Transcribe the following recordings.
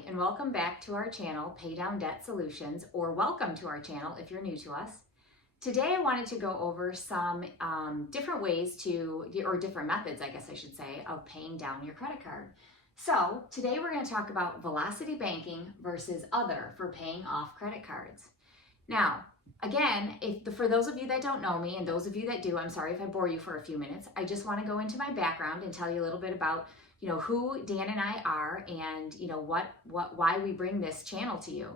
Hi, and welcome back to our channel, Pay Down Debt Solutions, or welcome to our channel if you're new to us. Today I wanted to go over some different ways or different methods, I guess I should say, of paying down your credit card. So today we're going to talk about velocity banking versus other for paying off credit cards. Now, again, for those of you that don't know me and those of you that do, I'm sorry if I bore you for a few minutes. I just want to go into my background and tell you a little bit about who Dan and I are and why we bring this channel to you.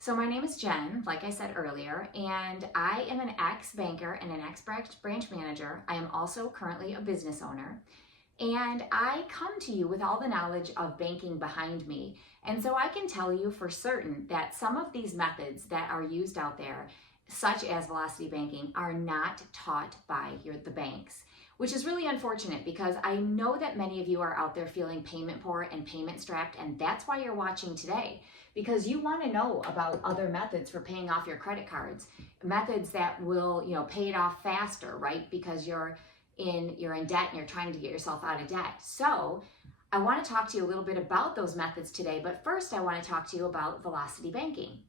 So my name is Jen, like I said earlier, and I am an ex-banker and an ex-branch manager. I am also currently a business owner, and I come to you with all the knowledge of banking behind me. And so I can tell you for certain that some of these methods that are used out there, such as velocity banking, are not taught by the banks, which is really unfortunate because I know that many of you are out there feeling payment poor and payment strapped, and that's why you're watching today, because you want to know about other methods for paying off your credit cards, methods that will, pay it off faster, right? Because you're in debt and you're trying to get yourself out of debt. So I want to talk to you a little bit about those methods today, but first I want to talk to you about velocity banking.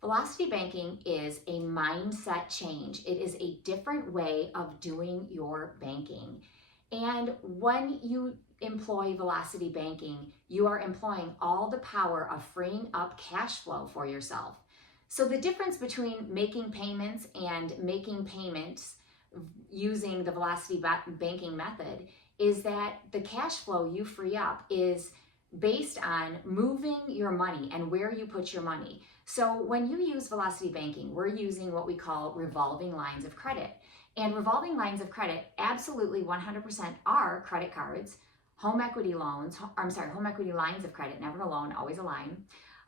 Velocity banking is a mindset change. It is a different way of doing your banking. And when you employ velocity banking, you are employing all the power of freeing up cash flow for yourself. So the difference between making payments and making payments using the velocity banking method is that the cash flow you free up is based on moving your money and where you put your money. So when you use velocity banking, we're using what we call revolving lines of credit. And revolving lines of credit absolutely 100% are credit cards, home equity lines of credit, never a loan, always a line,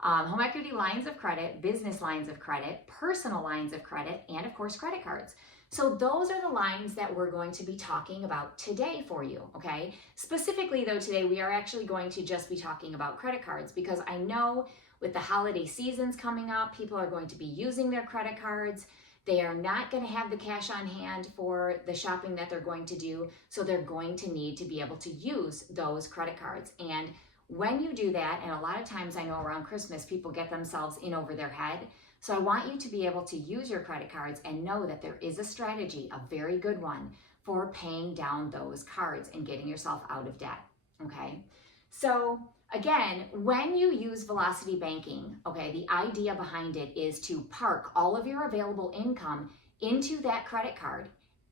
home equity lines of credit, business lines of credit, personal lines of credit, and of course credit cards. So those are the lines that we're going to be talking about today for you, okay? Specifically though, today we are actually going to just be talking about credit cards because I know with the holiday seasons coming up, people are going to be using their credit cards. They are not going to have the cash on hand for the shopping that they're going to do, so they're going to need to be able to use those credit cards. And when you do that, and a lot of times I know around Christmas, people get themselves in over their head. So I want you to be able to use your credit cards and know that there is a strategy, a very good one, for paying down those cards and getting yourself out of debt, okay? So again, when you use velocity banking, okay, the idea behind it is to park all of your available income into that credit card,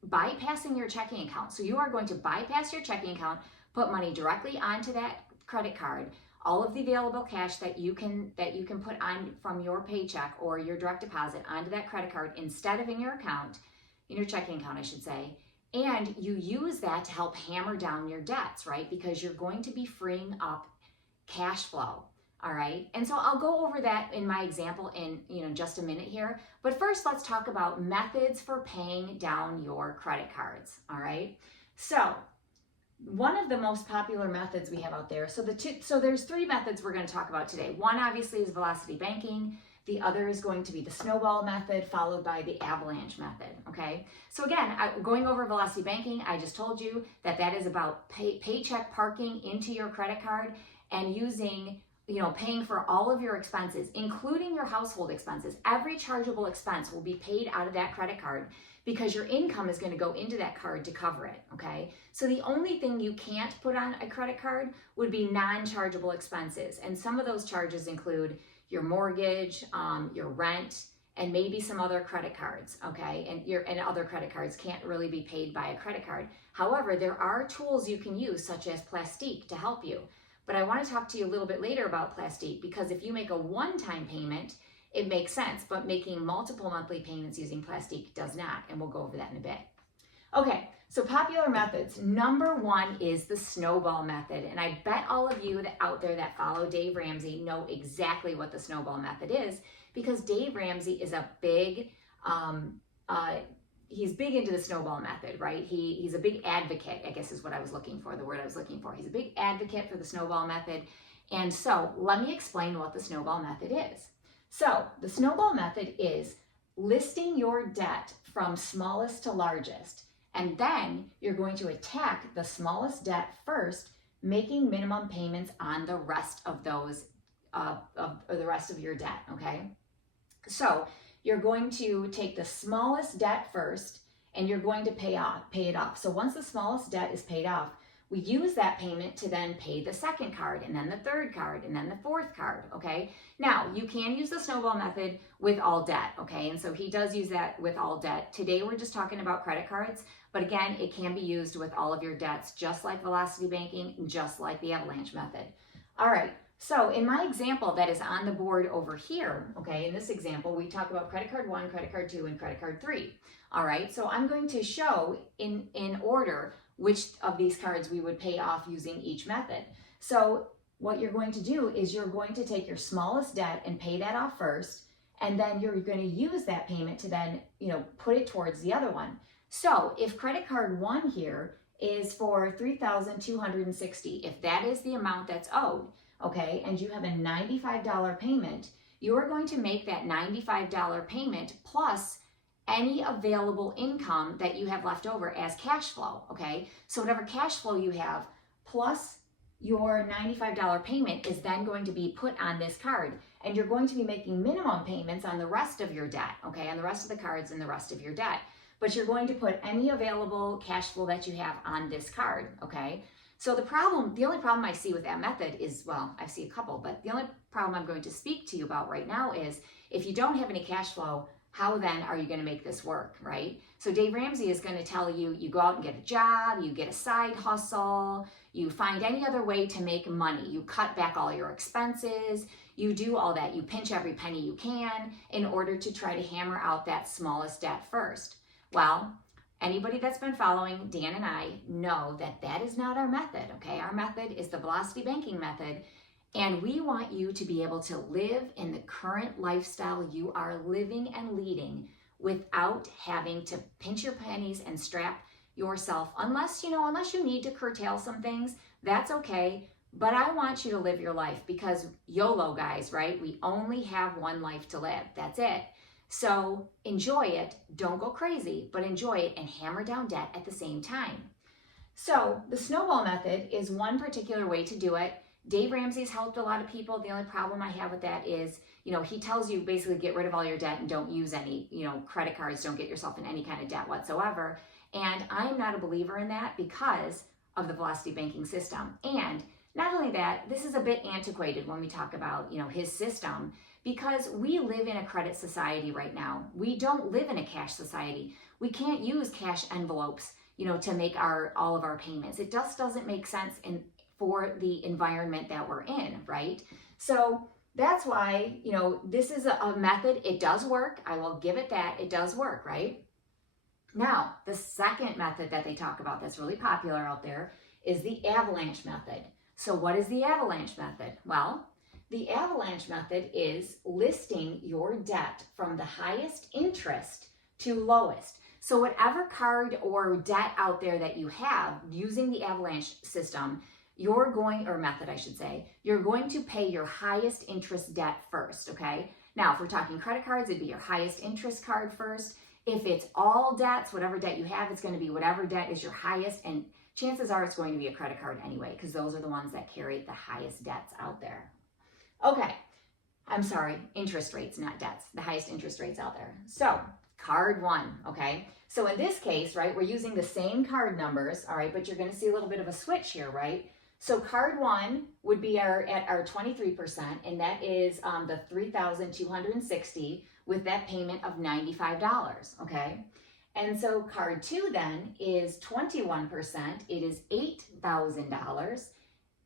bypassing your checking account. So you are going to bypass your checking account, put money directly onto that credit card, all of the available cash that you can put on from your paycheck or your direct deposit onto that credit card instead of in your account, in your checking account, I should say. And you use that to help hammer down your debts, right? Because you're going to be freeing up cash flow, all right? And so I'll go over that in my example in just a minute here. But first, let's talk about methods for paying down your credit cards, all right? So one of the most popular methods we have out there, so there's three methods we're going to talk about today. One obviously is velocity banking. The other is going to be the Snowball method, followed by the Avalanche method, okay? So again, going over velocity banking, I just told you that is about paycheck parking into your credit card and using, paying for all of your expenses, including your household expenses. Every chargeable expense will be paid out of that credit card because your income is going to go into that card to cover it, okay? So the only thing you can't put on a credit card would be non-chargeable expenses. And some of those charges include your mortgage, your rent, and maybe some other credit cards, okay? And other credit cards can't really be paid by a credit card. However, there are tools you can use, such as Plastique, to help you. But I want to talk to you a little bit later about Plastique because if you make a one-time payment, it makes sense, but making multiple monthly payments using Plastique does not, and we'll go over that in a bit. Okay, so popular methods. Number one is the Snowball method, and I bet all of you out there that follow Dave Ramsey know exactly what the Snowball method is because Dave Ramsey is a big, he's big into the Snowball method, right? He's a big advocate, I guess is what I was looking for, the word I was looking for. He's a big advocate for the Snowball method, and so let me explain what the Snowball method is. So the Snowball method is listing your debt from smallest to largest, and then you're going to attack the smallest debt first, making minimum payments on the rest of those of the rest of your debt, okay? So you're going to take the smallest debt first, and you're going to pay it off. So once the smallest debt is paid off, we use that payment to then pay the second card, and then the third card, and then the fourth card, okay? Now, you can use the snowball method with all debt, okay? And so he does use that with all debt. Today, we're just talking about credit cards, but again, it can be used with all of your debts, just like velocity banking, just like the Avalanche method. All right, so in my example that is on the board over here, okay, in this example, we talk about credit card 1, credit card 2, and credit card 3. All right, so I'm going to show in order which of these cards we would pay off using each method. So what you're going to do is you're going to take your smallest debt and pay that off first, and then you're going to use that payment to then, put it towards the other one. So if credit card 1 here is for $3,260, if that is the amount that's owed, okay, and you have a $95 payment, you are going to make that $95 payment plus any available income that you have left over as cash flow, okay? So whatever cash flow you have plus your $95 payment is then going to be put on this card, and you're going to be making minimum payments on the rest of your debt, okay, on the rest of the cards and the rest of your debt. But you're going to put any available cash flow that you have on this card, okay? So the only problem I see with that method is, well, I see a couple, but the only problem I'm going to speak to you about right now is if you don't have any cash flow, how then are you going to make this work, right? So Dave Ramsey is going to tell you, you go out and get a job, you get a side hustle, you find any other way to make money. You cut back all your expenses, you do all that. You pinch every penny you can in order to try to hammer out that smallest debt first. Well, anybody that's been following Dan and I know that that is not our method, okay? Our method is the velocity banking method. And we want you to be able to live in the current lifestyle you are living and leading without having to pinch your pennies and strap yourself, unless you need to curtail some things, that's okay. But I want you to live your life because YOLO, guys, right? We only have one life to live. That's it. So enjoy it. Don't go crazy, but enjoy it and hammer down debt at the same time. So the snowball method is one particular way to do it. Dave Ramsey's helped a lot of people. The only problem I have with that is, he tells you basically get rid of all your debt and don't use any, credit cards, don't get yourself in any kind of debt whatsoever. And I'm not a believer in that because of the velocity banking system. And not only that, this is a bit antiquated when we talk about, his system, because we live in a credit society right now. We don't live in a cash society. We can't use cash envelopes, to make all of our payments. It just doesn't make sense for the environment that we're in, right? So that's why, this is a method. It does work. I will give it that. It does work, right? Now, the second method that they talk about that's really popular out there is the Avalanche method. So what is the Avalanche method? Well, the Avalanche method is listing your debt from the highest interest to lowest. So whatever card or debt out there that you have using the Avalanche system, you're going to pay your highest interest debt first, okay? Now, if we're talking credit cards, it'd be your highest interest card first. If it's all debts, whatever debt you have, it's going to be whatever debt is your highest, and chances are it's going to be a credit card anyway, because those are the ones that carry the highest debts out there. Okay, I'm sorry, interest rates, not debts, the highest interest rates out there. So, card 1, okay? So in this case, right, we're using the same card numbers, all right, but you're going to see a little bit of a switch here, right? So card 1 would be at our 23%, and that is the $3,260 with that payment of $95, okay? And so card 2 then is 21%, it is $8,000,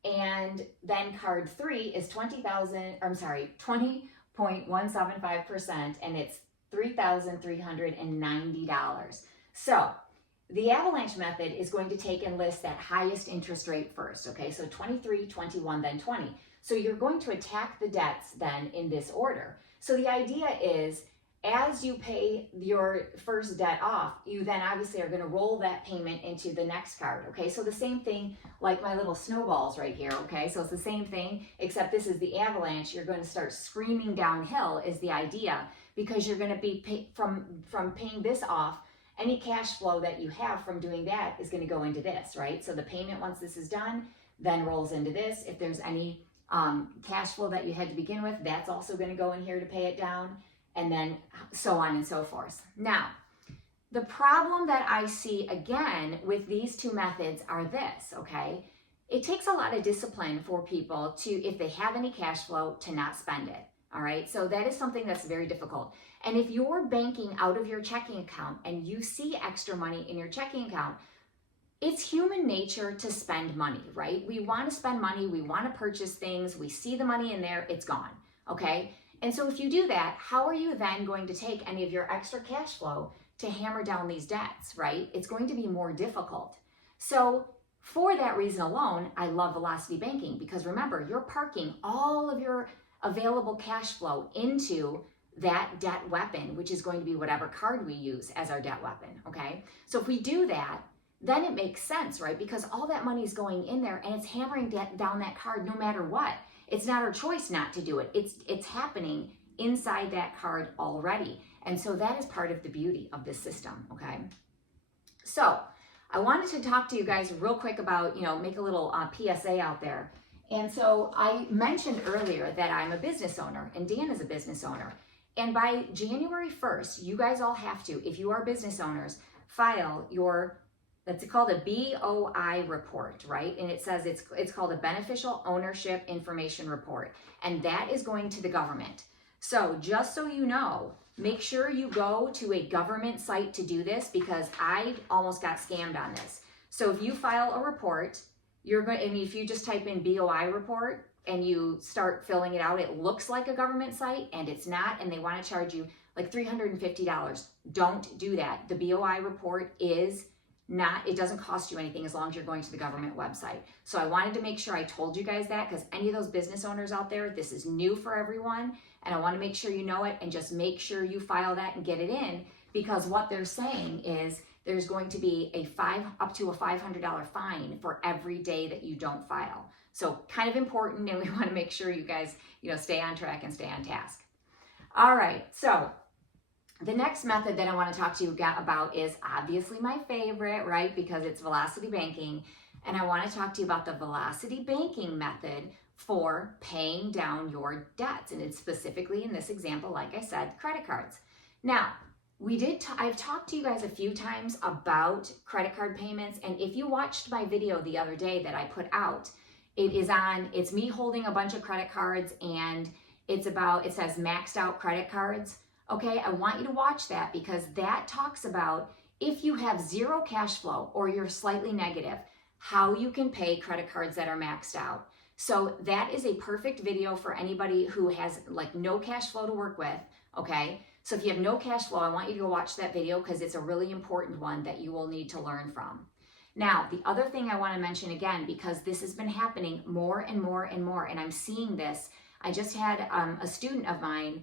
and then card 3 is 20.175%, and it's $3,390. So the Avalanche method is going to take and list that highest interest rate first, okay? So 23, 21, then 20. So you're going to attack the debts then in this order. So the idea is as you pay your first debt off, you then obviously are going to roll that payment into the next card, okay? So the same thing like my little snowballs right here, okay? So it's the same thing, except this is the Avalanche. You're going to start screaming downhill is the idea, because you're going to be from paying this off, any cash flow that you have from doing that is going to go into this, right? So the payment, once this is done, then rolls into this. If there's any cash flow that you had to begin with, that's also going to go in here to pay it down, and then so on and so forth. Now, the problem that I see again with these two methods are this, okay? It takes a lot of discipline for people to, if they have any cash flow, to not spend it, all right? So that is something that's very difficult. And if you're banking out of your checking account and you see extra money in your checking account, it's human nature to spend money, right? We want to spend money, we want to purchase things, we see the money in there, it's gone, okay? And so if you do that, how are you then going to take any of your extra cash flow to hammer down these debts, right? It's going to be more difficult. So for that reason alone, I love velocity banking, because remember, you're parking all of your available cash flow into that debt weapon, which is going to be whatever card we use as our debt weapon, okay? So if we do that, then it makes sense, right? Because all that money is going in there and it's hammering down that card no matter what. It's not our choice not to do it. It's happening inside that card already. And so that is part of the beauty of this system, okay? So I wanted to talk to you guys real quick about, make a little PSA out there. And so I mentioned earlier that I'm a business owner and Dan is a business owner. And by January 1st, you guys all have to, if you are business owners, file your, that's called a BOI report, right? And it says it's called a Beneficial Ownership Information Report. And that is going to the government. So just so you know, make sure you go to a government site to do this, because I almost got scammed on this. So if you file a report, and if you just type in BOI report and you start filling it out, it looks like a government site and it's not, and they want to charge you like $350. Don't do that. The BOI report is not, it doesn't cost you anything as long as you're going to the government website. So I wanted to make sure I told you guys that, because any of those business owners out there, this is new for everyone. And I want to make sure you know it, and just make sure you file that and get it in, because what they're saying is there's going to be up to a $500 fine for every day that you don't file. So kind of important, and we want to make sure you guys, stay on track and stay on task. All right, so the next method that I want to talk to you about is obviously my favorite, right? Because it's velocity banking. And I want to talk to you about the velocity banking method for paying down your debts. And it's specifically in this example, like I said, credit cards. Now, I've talked to you guys a few times about credit card payments. And if you watched my video the other day that I put out, it's me holding a bunch of credit cards, and it says maxed out credit cards. Okay, I want you to watch that, because that talks about if you have zero cash flow or you're slightly negative, how you can pay credit cards that are maxed out. So that is a perfect video for anybody who has like no cash flow to work with, okay? So if you have no cash flow, I want you to go watch that video, because it's a really important one that you will need to learn from. Now, the other thing I want to mention again, because this has been happening more and more and more, and I'm seeing this. I just had a student of mine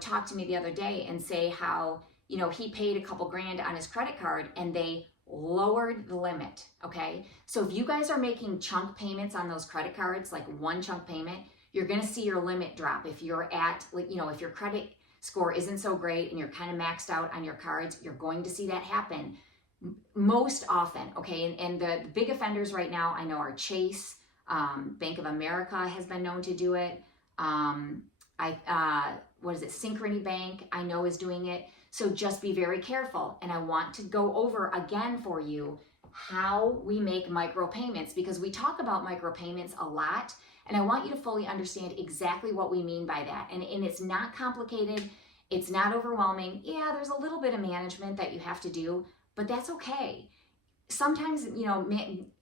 talk to me the other day and say how, he paid a couple grand on his credit card and they lowered the limit, okay? So if you guys are making chunk payments on those credit cards, like one chunk payment, you're gonna see your limit drop. If you're at, if your credit score isn't so great and you're kind of maxed out on your cards, you're going to see that happen most often, okay? And the big offenders right now, I know, are Chase, Bank of America has been known to do it. Synchrony Bank, I know, is doing it. So just be very careful. And I want to go over again for you how we make micropayments, because we talk about micropayments a lot, and I want you to fully understand exactly what we mean by that. And it's not complicated. It's not overwhelming. Yeah, there's a little bit of management that you have to do, but that's okay. Sometimes,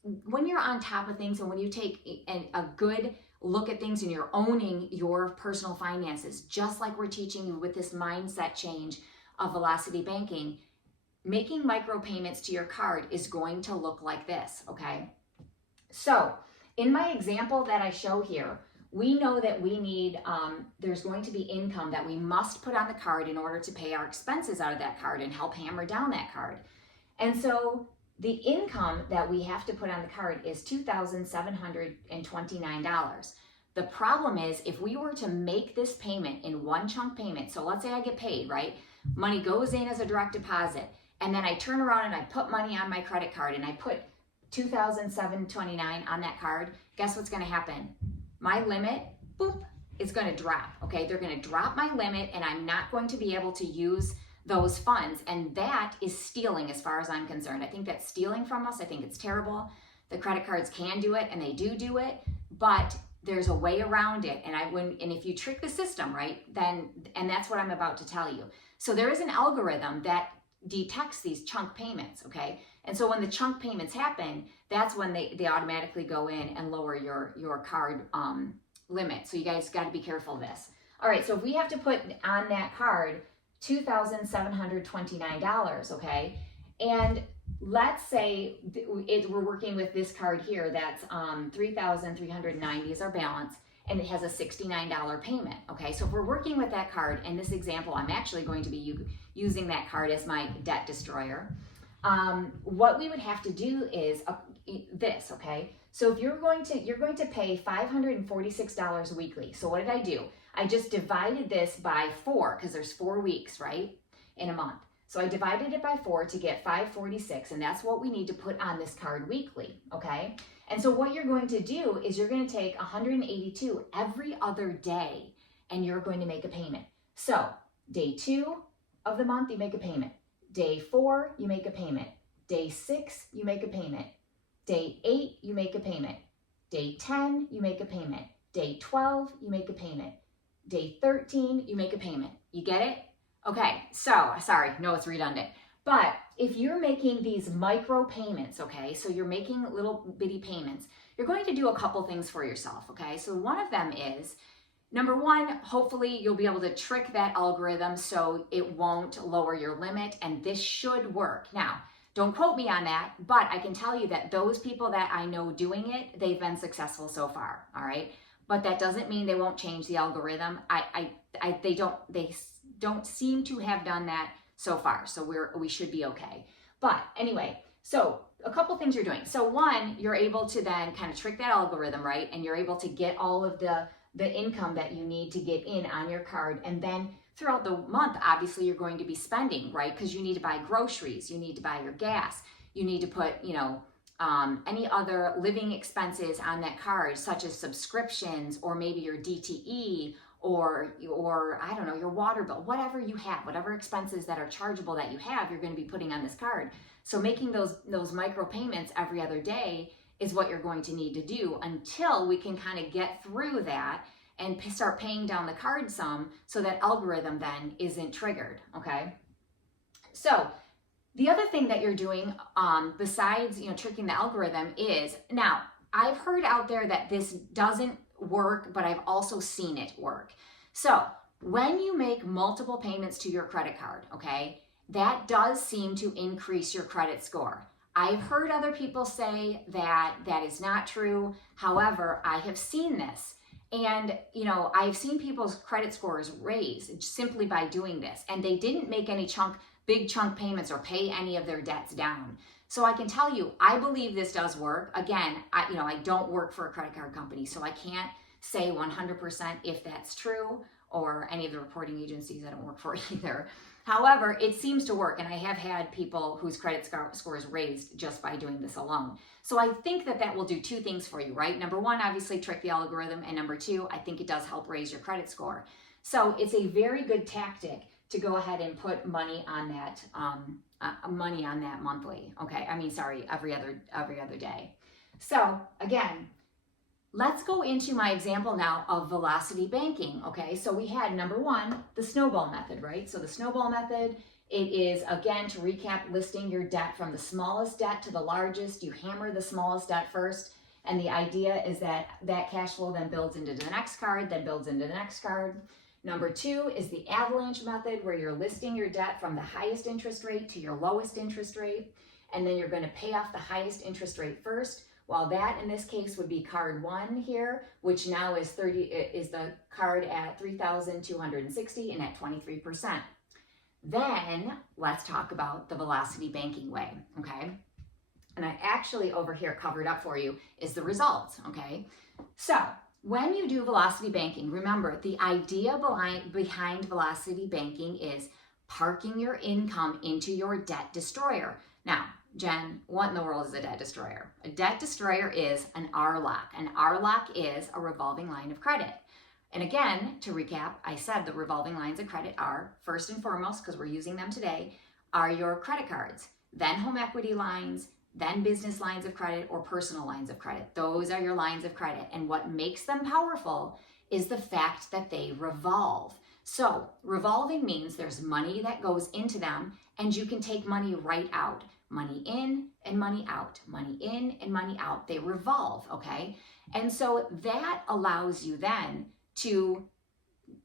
when you're on top of things and when you take a good look at things and you're owning your personal finances, just like we're teaching you with this mindset change of velocity banking, making micropayments to your card is going to look like this, okay? So in my example that I show here, we know that we need, there's going to be income that we must put on the card in order to pay our expenses out of that card and help hammer down that card. And so the income that we have to put on the card is $2,729. The problem is, if we were to make this payment in one chunk payment, so let's say I get paid, right? Money goes in as a direct deposit, and then I turn around and I put money on my credit card and I put $2,729 on that card. Guess what's going to happen? my limit, boop, is going to drop, okay? They're going to drop my limit and I'm not going to be able to use those funds. And that is stealing as far as I'm concerned. I think that's stealing from us. I think it's terrible. The credit cards can do it and they do it, but there's a way around it. And if you trick the system, right, then, and that's what I'm about to tell you. So there is an algorithm that detects these chunk payments, okay? And so when the chunk payments happen, that's when they automatically go in and lower your card limit. So you guys got to be careful of this. All right, so if we have to put on that card $2,729, okay? And let's say we're working with this card here that's $3,390 is our balance, and it has a $69 payment, okay? So if we're working with that card, in this example, I'm actually going to be using that card as my debt destroyer. What we would have to do is this, okay? So if you're going to pay $546 weekly. So what did I do? I just divided this by 4 because there's 4 weeks, right, in a month. So I divided it by 4 to get 546, and that's what we need to put on this card weekly, okay? And so what you're going to do is you're going to take 182 every other day, and you're going to make a payment. So day 2 of the month, you make a payment. Day 4, you make a payment. Day 6, you make a payment. Day 8, you make a payment. Day 10, you make a payment. Day 12, you make a payment. Day 13, you make a payment. You get it? Okay, so, sorry, no, it's redundant. But if you're making these micro payments, okay, so you're making little bitty payments, you're going to do a couple things for yourself, okay? So one of them is, number one, hopefully you'll be able to trick that algorithm so it won't lower your limit, and this should work. Now, don't quote me on that, but I can tell you that those people that I know doing it, they've been successful so far, all right? But that doesn't mean they won't change the algorithm. They don't seem to have done that so far, so we should be okay. But anyway, so a couple things you're doing. So one, you're able to then kind of trick that algorithm, right? And you're able to get all of the income that you need to get in on your card. And then throughout the month, obviously you're going to be spending, right? Because you need to buy groceries, you need to buy your gas, you need to put, any other living expenses on that card, such as subscriptions, or maybe your DTE, or I don't know, your water bill, whatever you have, whatever expenses that are chargeable that you have, you're going to be putting on this card. So making those micro payments every other day is what you're going to need to do until we can kind of get through that and start paying down the card sum so that algorithm then isn't triggered, okay? So the other thing that you're doing besides, tricking the algorithm is, now, I've heard out there that this doesn't work, but I've also seen it work. So when you make multiple payments to your credit card, okay, that does seem to increase your credit score. I've heard other people say that that is not true. However, I have seen this. And, I've seen people's credit scores raise simply by doing this. And they didn't make any big chunk payments or pay any of their debts down. So I can tell you, I believe this does work. Again, I don't work for a credit card company, so I can't say 100% if that's true, or any of the reporting agencies I don't work for either. However, it seems to work, and I have had people whose credit scores raised just by doing this alone. So I think that will do two things for you, right? Number one, obviously trick the algorithm, and number two, I think it does help raise your credit score. So it's a very good tactic to go ahead and put money on that monthly. Okay, every other day. So again, let's go into my example now of velocity banking. Okay, so we had number one, the snowball method, right? So the snowball method, it is, again, to recap, listing your debt from the smallest debt to the largest. You hammer the smallest debt first, and the idea is that cash flow then builds into the next card, then builds into the next card. Number two is the avalanche method, where you're listing your debt from the highest interest rate to your lowest interest rate, and then you're going to pay off the highest interest rate first. While that in this case would be card one here, which now is the card at $3,260 and at 23%. Then let's talk about the velocity banking way, okay? And I actually over here covered up for you is the results, okay? So when you do velocity banking, remember the idea behind velocity banking is parking your income into your debt destroyer. Now, Jen, what in the world is a debt destroyer? A debt destroyer is an RLOC. An RLOC is a revolving line of credit. And again, to recap, I said the revolving lines of credit are, first and foremost, because we're using them today, are your credit cards, then home equity lines, then business lines of credit or personal lines of credit. Those are your lines of credit. And what makes them powerful is the fact that they revolve. So revolving means there's money that goes into them and you can take money right out. Money in and money out, money in and money out. They revolve, okay? And so that allows you then to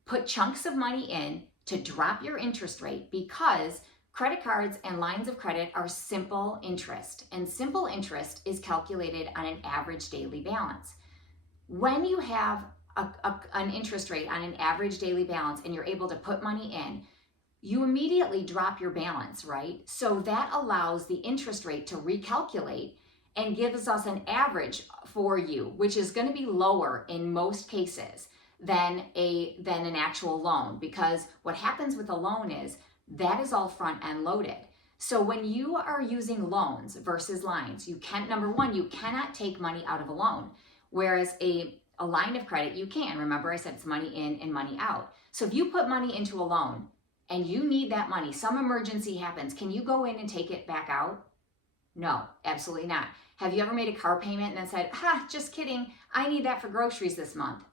put chunks of money in to drop your interest rate, because credit cards and lines of credit are simple interest, and simple interest is calculated on an average daily balance. When you have an interest rate on an average daily balance and you're able to put money in, you immediately drop your balance, right? So that allows the interest rate to recalculate and gives us an average for you, which is going to be lower in most cases than an actual loan, because what happens with a loan is that is all front end loaded. So when you are using loans versus lines, number one, you cannot take money out of a loan, whereas a line of credit, you can. Remember, I said it's money in and money out. So if you put money into a loan and you need that money, some emergency happens, can you go in and take it back out? No, absolutely not. Have you ever made a car payment and then said, just kidding, I need that for groceries this month?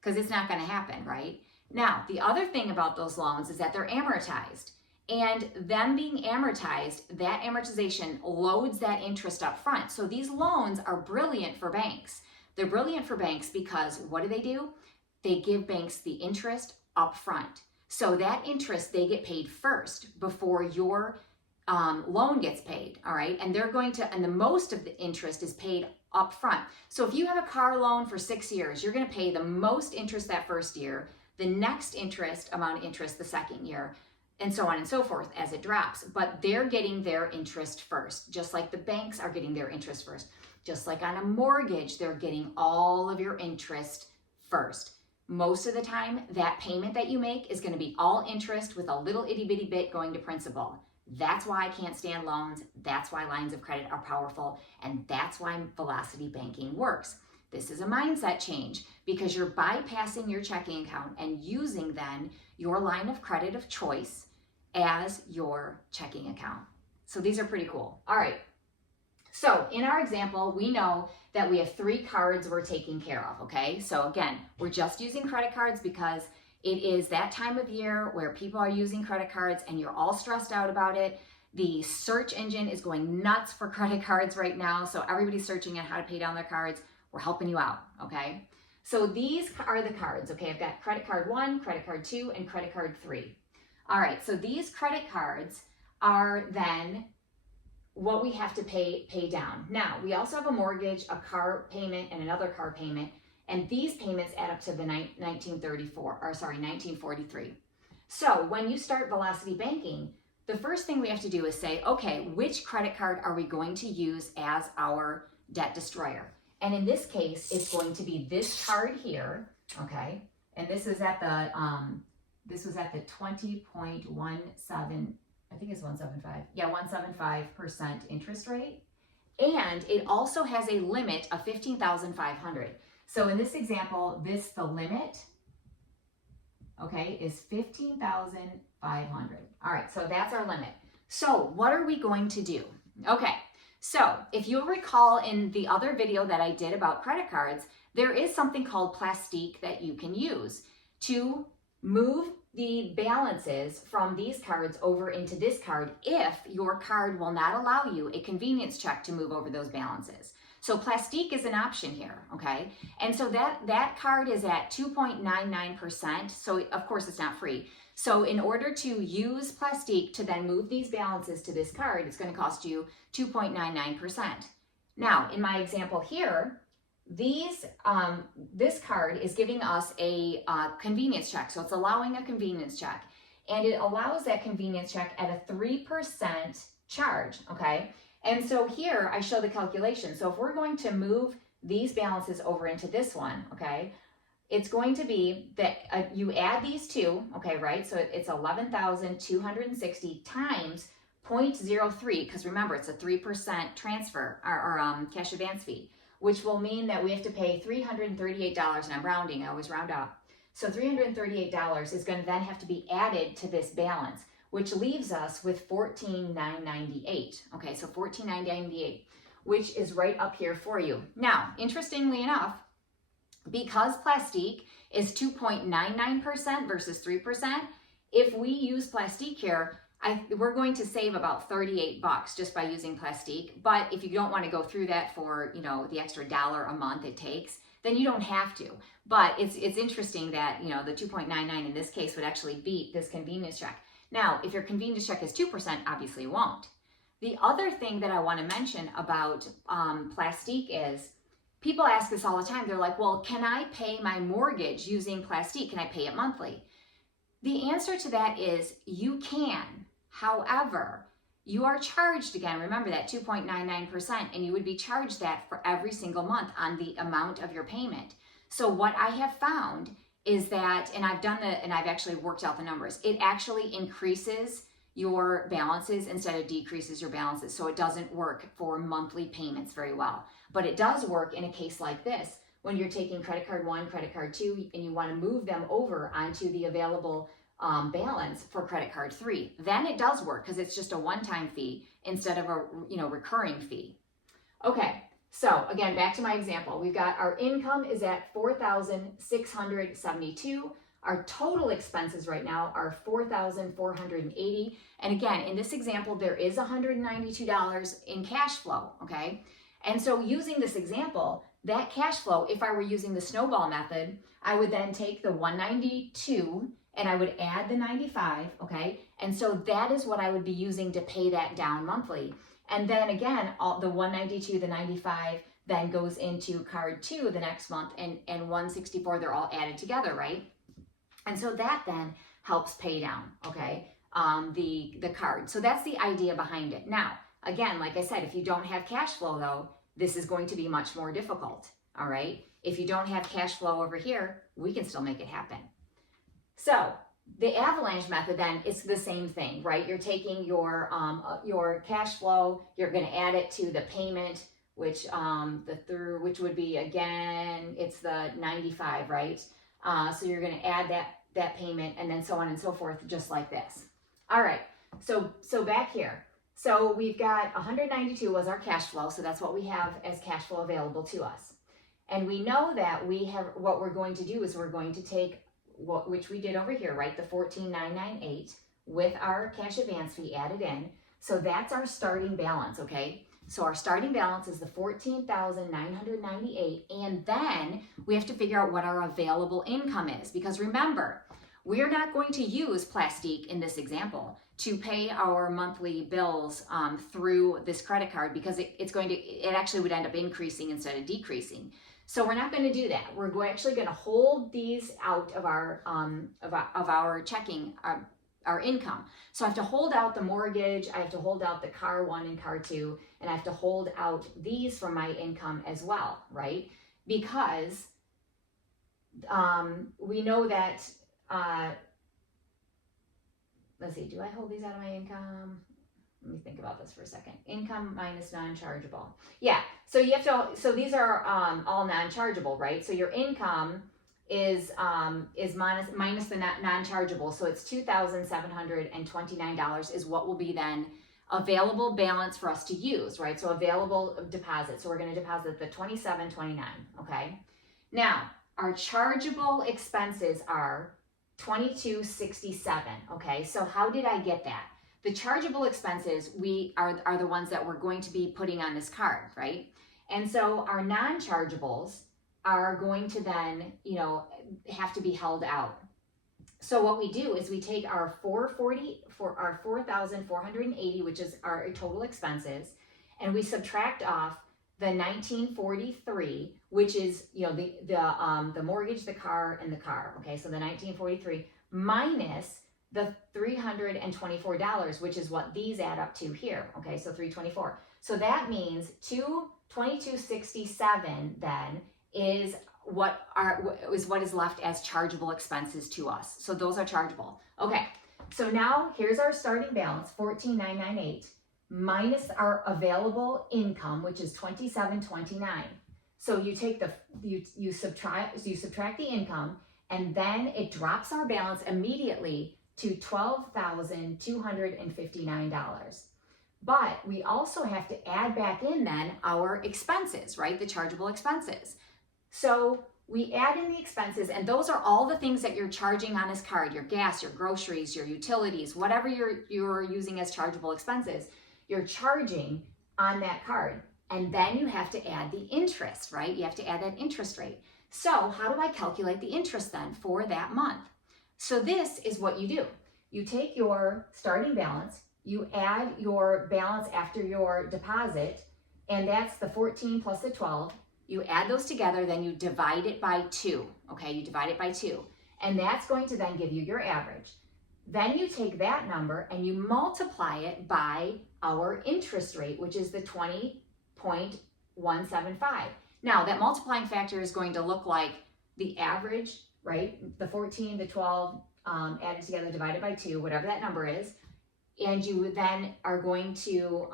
Because it's not going to happen, right? Now, the other thing about those loans is that they're amortized. And them being amortized, that amortization loads that interest up front. So these loans are brilliant for banks. They're brilliant for banks because what do? They give banks the interest up front. So that interest, they get paid first before your loan gets paid, all right? And the most of the interest is paid up front. So if you have a car loan for 6 years, you're gonna pay the most interest that first year, the next amount of interest the second year, and so on and so forth as it drops. But they're getting their interest first, just like the banks are getting their interest first. Just like on a mortgage, they're getting all of your interest first. Most of the time, that payment that you make is gonna be all interest with a little itty bitty bit going to principal. That's why I can't stand loans. That's why lines of credit are powerful. And that's why velocity banking works. This is a mindset change because you're bypassing your checking account and using then your line of credit of choice as your checking account. So these are pretty cool. All right. So in our example, we know that we have 3 cards we're taking care of, okay? So again, we're just using credit cards because it is that time of year where people are using credit cards and you're all stressed out about it. The search engine is going nuts for credit cards right now. So everybody's searching on how to pay down their cards. We're helping you out, okay? So these are the cards, okay? I've got credit card 1, credit card 2, and credit card 3. All right, so these credit cards are then what we have to pay down. Now, we also have a mortgage, a car payment, and another car payment. And these payments add up to the 1943. So when you start velocity banking, the first thing we have to do is say, okay, which credit card are we going to use as our debt destroyer? And in this case, it's going to be this card here, okay? And this is at the 20.17, I think it's 175. Yeah, 175% interest rate. And it also has a limit of $15,500. So in this example, the limit, okay, is $15,500. All right, so that's our limit. So what are we going to do? Okay, so if you'll recall in the other video that I did about credit cards, there is something called plastique that you can use to move the balances from these cards over into this card if your card will not allow you a convenience check to move over those balances. So plastique is an option here, okay? And so that card is at 2.99%, so of course it's not free. So in order to use plastique to then move these balances to this card, it's gonna cost you 2.99%. Now, in my example here, this card is giving us a convenience check. So it's allowing a convenience check. And it allows that convenience check at a 3% charge, okay? And so here I show the calculation. So if we're going to move these balances over into this one, okay, it's going to be that you add these two, okay, right? So it's 11,260 times 0.03, because remember, it's a 3% transfer or cash advance fee, which will mean that we have to pay $338, and I'm rounding, I always round up. So $338 is going to then have to be added to this balance, which leaves us with $14,998. Okay, so $14,998, which is right up here for you. Now, interestingly enough, because Plastique is 2.99% versus 3%, if we use Plastique here, we're going to save about $38 just by using Plastique. But if you don't want to go through that for, you know, the extra $1 a month it takes, then you don't have to. But it's interesting that, you know, the 2.99 in this case would actually beat this convenience check. Now, if your convenience check is 2%, obviously it won't. The other thing that I want to mention about Plastique is, people ask us all the time, they're like, well, can I pay my mortgage using Plastique? Can I pay it monthly? The answer to that is you can. However, you are charged, again, remember that 2.99%, and you would be charged that for every single month on the amount of your payment. So what I have found is that, and I've actually worked out the numbers, it actually increases your balances instead of decreases your balances. So it doesn't work for monthly payments very well. But it does work in a case like this, when you're taking credit card 1, credit card 2, and you want to move them over onto the available balance for credit card 3. Then it does work because it's just a one-time fee instead of a recurring fee. Okay, so again, back to my example. We've got our income is at $4,672. Our total expenses right now are $4,480. And again, in this example, there is $192 in cash flow, okay? And so using this example, that cash flow, if I were using the snowball method, I would then take the 192 and I would add the 95, okay? And so that is what I would be using to pay that down monthly. And then again, all the 192, the 95 then goes into card 2 the next month, and 164, they're all added together, right? And so that then helps pay down, okay, the card. So that's the idea behind it. Now, again, like I said, if you don't have cash flow though, this is going to be much more difficult, all right? If you don't have cash flow over here, we can still make it happen. So the Avalanche method then, it's the same thing, right? You're taking your cash flow, you're going to add it to the payment, which which would be, again, it's the 95, right? So you're going to add that payment, and then so on and so forth, just like this. All right. So back here. So we've got 192 was our cash flow, so that's what we have as cash flow available to us. And we know that we have, what we're going to do is we're going to take which we did over here, right? The 14,998 with our cash advance fee added in. So that's our starting balance, okay? So our starting balance is the 14,998, and then we have to figure out what our available income is, because remember, we're not going to use Plastique in this example to pay our monthly bills through this credit card, because it actually would end up increasing instead of decreasing. So we're not going to do that. We're actually going to hold these out of our checking, our income. So I have to hold out the mortgage, I have to hold out the car 1 and car 2, and I have to hold out these from my income as well, right? Because we know that, let's see, do I hold these out of my income? Let me think about this for a second. Income minus non-chargeable. Yeah, so you have to, so these are all non-chargeable, right? So your income is minus the non-chargeable. So it's $2,729 is what will be then available balance for us to use, right? So available deposit. So we're going to deposit the $2,729, okay? Now, our chargeable expenses are $2,267, okay? So how did I get that? The chargeable expenses are the ones that we're going to be putting on this card, right? And so our non-chargeables are going to then, have to be held out. So what we do is we take our $4,480, which is our total expenses, and we subtract off the $1,943, which is the mortgage, the car, and the car. Okay, so the $1,943 minus the $324, which is what these add up to here. Okay, so $324. So that means $2,267 then is what is left as chargeable expenses to us. So those are chargeable. Okay, So now here's our starting balance, 14,998, minus our available income, which is 27,29. So you take you subtract the income, and then it drops our balance immediately to $12,259. But we also have to add back in then our expenses, right? The chargeable expenses. So we add in the expenses, and those are all the things that you're charging on this card: your gas, your groceries, your utilities, whatever you're using as chargeable expenses, you're charging on that card. And then you have to add the interest, right? You have to add that interest rate. So how do I calculate the interest then for that month? So this is what you do. You take your starting balance, you add your balance after your deposit, and that's the 14 plus the 12. You add those together, then you divide it by 2, okay? You divide it by 2, and that's going to then give you your average. Then you take that number and you multiply it by our interest rate, which is the 20.175. Now, that multiplying factor is going to look like the average, right? The 14, the 12, added together, divided by 2, whatever that number is. And you then are going to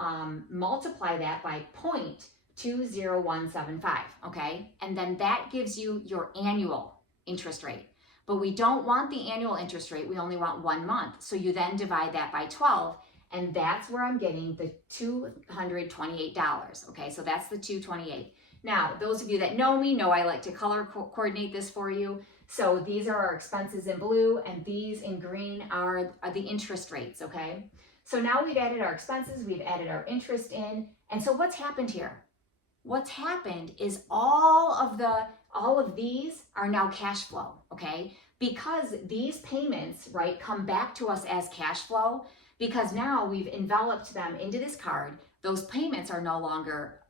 multiply that by 0.20175, okay? And then that gives you your annual interest rate. But we don't want the annual interest rate, we only want 1 month. So you then divide that by 12, and that's where I'm getting the $228, okay? So that's the $228. Now, those of you that know me know I like to color coordinate this for you. So these are our expenses in blue, and these in green are the interest rates, okay? So now we've added our expenses, we've added our interest in, and so what's happened here? What's happened is all of these are now cash flow, okay? Because these payments, right, come back to us as cash flow, because now we've enveloped them into this card. Those payments are no longer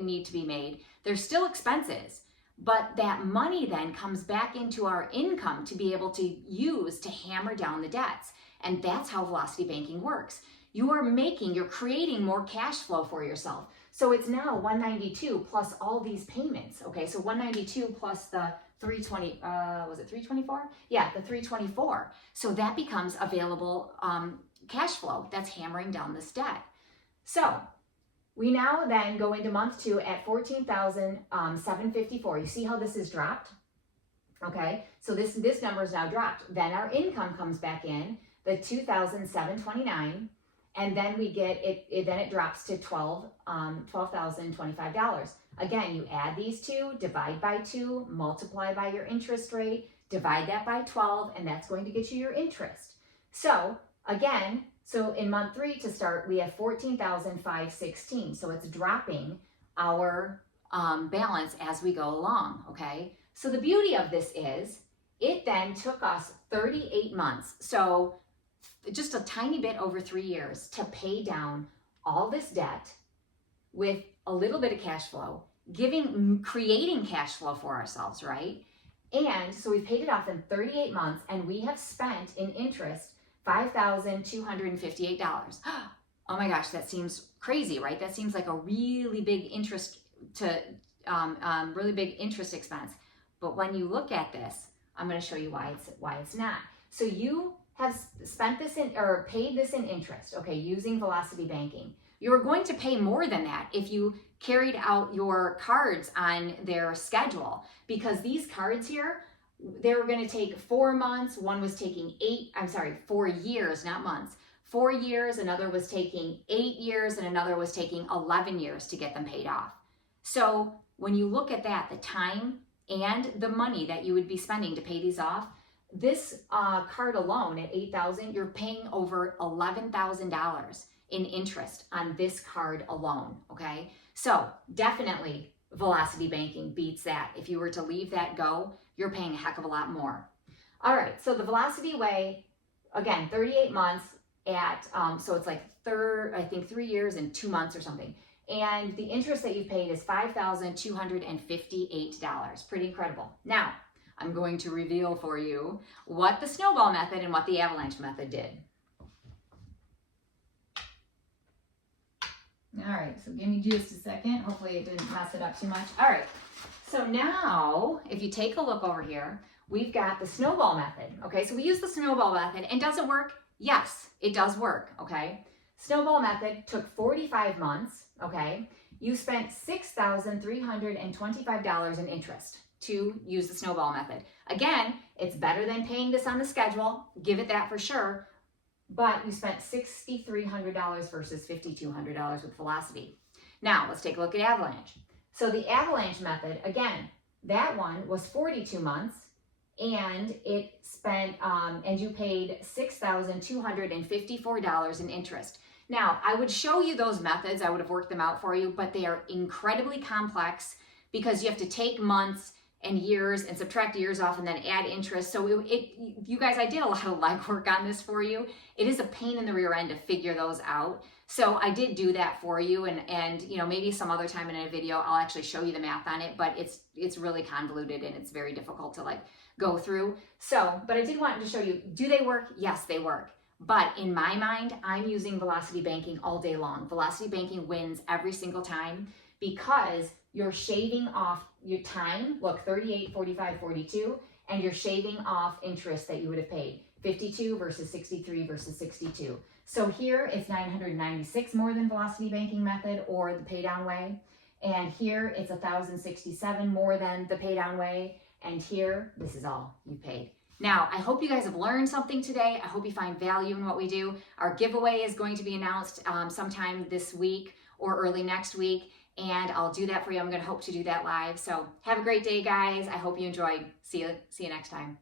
need to be made. They're still expenses, but that money then comes back into our income to be able to use to hammer down the debts. And that's how velocity banking works. You're creating more cash flow for yourself. So it's now 192 plus all these payments, okay? So 192 plus the 320, was it 324? Yeah, the 324. So that becomes available cash flow that's hammering down this debt. So we now then go into month 2 at 14,754. You see how this is dropped? Okay, so this number is now dropped. Then our income comes back in, the 2,729, and then we get it. Then it drops to $12,025. Again, you add these two, divide by 2, multiply by your interest rate, divide that by 12, and that's going to get you your interest. So again, so in month 3 to start, we have 14,516. So it's dropping our balance as we go along, okay? So the beauty of this is it then took us 38 months, so just a tiny bit over 3 years, to pay down all this debt with a little bit of cash flow, creating cash flow for ourselves, right? And so we paid it off in 38 months, and we have spent in interest $5,258. Oh my gosh, that seems crazy, right? That seems like a really big interest really big interest expense. But when you look at this, I'm going to show you why it's not. So you have spent this in, or paid this in interest, okay, using velocity banking. You're going to pay more than that if you carried out your cards on their schedule, because these cards here, they were going to take 4 months. One was taking 4 years, not months. 4 years, another was taking 8 years, and another was taking 11 years to get them paid off. So when you look at that, the time and the money that you would be spending to pay these off, this card alone at $8,000, you're paying over $11,000 in interest on this card alone, okay? So definitely velocity banking beats that. If you were to leave that go, you're paying a heck of a lot more. All right, so the velocity way, again, 38 months at, so it's like 3 years and 2 months or something. And the interest that you've paid is $5,258. Pretty incredible. Now, I'm going to reveal for you what the Snowball method and what the Avalanche method did. All right, so give me just a second. Hopefully it didn't mess it up too much. All right, so now if you take a look over here, we've got the Snowball method. Okay, so we use the Snowball method, and does it work? Yes, it does work, okay? Snowball method took 45 months, okay? You spent $6,325 in interest to use the snowball method. Again, it's better than paying this on the schedule, give it that for sure, but you spent $6,300 versus $5,200 with Velocity. Now, let's take a look at Avalanche. So the Avalanche method, again, that one was 42 months, and it spent, and you paid $6,254 in interest. Now, I would show you those methods, I would have worked them out for you, but they are incredibly complex because you have to take months and years and subtract years off and then add interest. So you guys, I did a lot of legwork on this for you. It is a pain in the rear end to figure those out. So I did do that for you, and you know, maybe some other time in a video I'll actually show you the math on it, but it's really convoluted and it's very difficult to like go through. So, but I did want to show you, do they work? Yes, they work. But in my mind, I'm using Velocity Banking all day long. Velocity Banking wins every single time because you're shaving off your time, look, 38, 45, 42, and you're shaving off interest that you would have paid, 52 versus 63 versus 62. So here it's 996 more than Velocity Banking method or the pay down way. And here it's 1,067 more than the pay down way. And here, this is all you paid. Now, I hope you guys have learned something today. I hope you find value in what we do. Our giveaway is going to be announced sometime this week or early next week, and I'll do that for you. I'm going to hope to do that live. So have a great day, guys. I hope you enjoyed. See you next time.